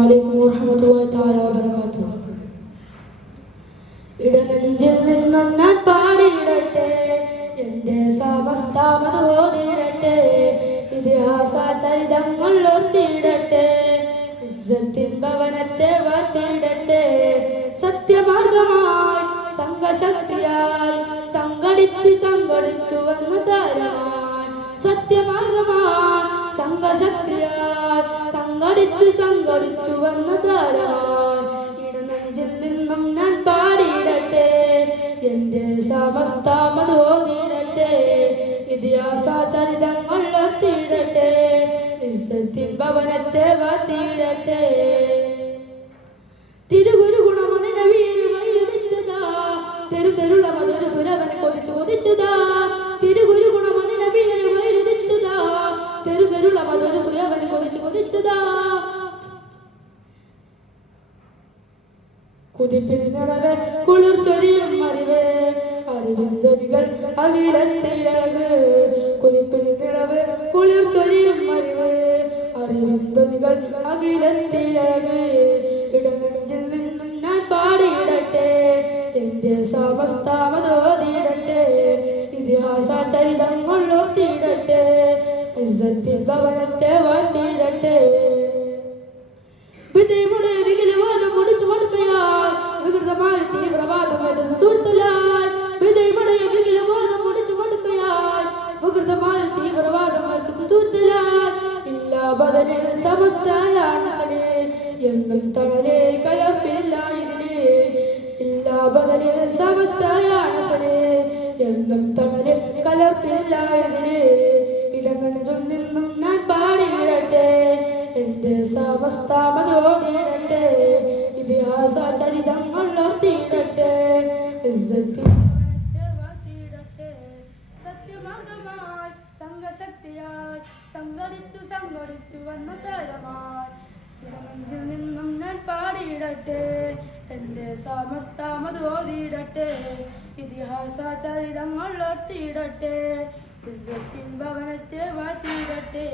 അലൈക്കും വറഹ്മത്തുള്ളാഹി തആല വബറകാതുഹു. ഇടനെഞ്ചിൽ നിന്നും ഞാൻ പാടിയിടട്ടെ, എന്റെ സമസ്ത മതോദിടട്ടെ, ഇതിഹാസ ചരിതങ്ങൾ ഓർത്തിടട്ടെ, ഇസ്സത്തിൻ ഭവനത്തെ വാഴ്ത്തിടട്ടെ. സത്യമാർഗമായി സംഘശക്തിയായി സംഘടിച്ചു വന്ന താരമായി, സത്യമാർഗമായി സംഘശക്തിയായി സംഘടിച്ചു വന്ന താരമായി. ഇടനെഞ്ചിൽ നിന്നും ഞാൻ പാടിയിടട്ടെ, എന്റെ സമസ്ത മതോദിടട്ടെ, ഇതിഹാസ ചരിതങ്ങൾ ഓർത്തിടട്ടെ, ഇസ്സത്തിൻ ഭവനത്തെ വാഴ്ത്തിടട്ടെ. തിരുഗുരു ഗുണമണി നബിയിൽ വൈരുദിച്ചതാ, തെരുതെരുള്ള മധുര സുരവനെ കൊതിച്ചതാ. തിരുഗുരു ഗുണമണി നബിയിൽ വൈരുദിച്ചതാ, തെരുതെരുള്ള മധുര സുരവനെ കൊതിച്ചതാ. കുതിപ്പിൽ നിറവേ കുളിർ ചൊരിയും അറിവേ, അറിവിന്തൊരികൾ അഖിലത്തിലഴക്. കുതിപ്പിൽ നിറവേ കുളിർ ചൊരിയും അറിവേ, അറിവിന്തൊരികൾ അഖിലത്തിലഴക്. ഇടനെഞ്ചിൽ നിന്നും ഞാൻ പാടിയിടട്ടെ, എന്റെ സമസ്ത മതോദിടട്ടെ, ഇതിഹാസ ചരിതങ്ങൾ ഓർത്തിടട്ടെ, ഇസ്സത്തിൻ ഭവനത്തെ വാഴ്ത്തിടട്ടെ. വിധിമുടെ വികലവാദം ഒടിച്ചു കൊടുക്കയാൽ വികൃതമായ തീവ്രവാദം തൂർത്തലാൽ. വിധിമുടെ വികലവാദം ഒടിച്ചു കൊടുക്കയാൽ വികൃതമായ തീവ്രവാദം തൂർത്തലാൽ. ഇല്ലാ ബദല് സമസ്തയാണ് സലേ, എന്നും തണലേ കലർപ്പില്ല ഇതിലേ. ഇല്ലാ ബദല് സമസ്തയാണ് സലേ, എന്നും തണല് കലർപ്പില്ല ഇതിലേ. ഇടനെഞ്ചിൽ നിന്നും ഞാൻ പാടിയിടട്ടെ, എന്റെ സമസ്ത മതോദിടട്ടെ, ഇതിഹാസ ചരിതങ്ങൾ ഓർത്തിടട്ടെ, ഇസ്സത്തിൻ ഭവനത്തെ വാഴ്ത്തിടട്ടെ. സത്യമാർഗമായി സംഘശക്തിയായി സംഘടിച്ചു വന്ന താരമായി. ഇടനെഞ്ചിൽ നിന്നും ഞാൻ പാടിയിടട്ടെ, എന്റെ സമസ്ത മതോദിടട്ടെ, ഇതിഹാസ ചരിതങ്ങൾ ഓർത്തിടട്ടെ, ഇസ്സത്തിൻ ഭവനത്തെ വാഴ്ത്തിടട്ടെ.